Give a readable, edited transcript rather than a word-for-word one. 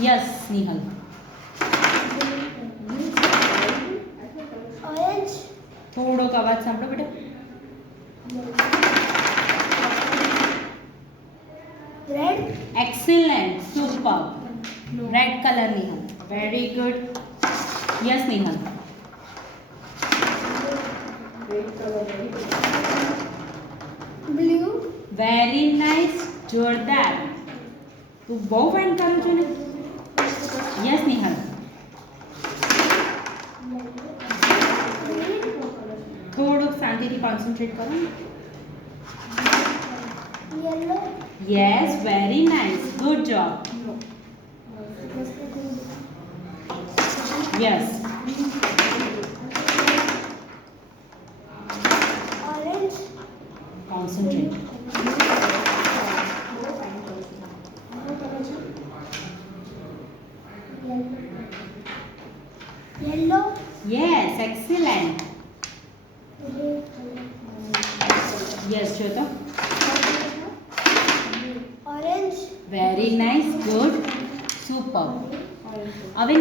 યસ નિહલ. orange, થોડોક અવાજ સાંભળો બેટા. red, excellent, super. Red colour Nihal. Very good. Yes Nihal. blue, very nice. જોરદાર. તું બહુ ફાઇન કરું છું ને. યસ નિહલ. થોડુંક શાંતિથી કોન્સન્ટ્રેટ કરો ને. yellow, yes very nice. Good job. Yes. orange, concentrate. yellow, yes excellent. Yes જો તો. orange, very nice. Good. Super. હવે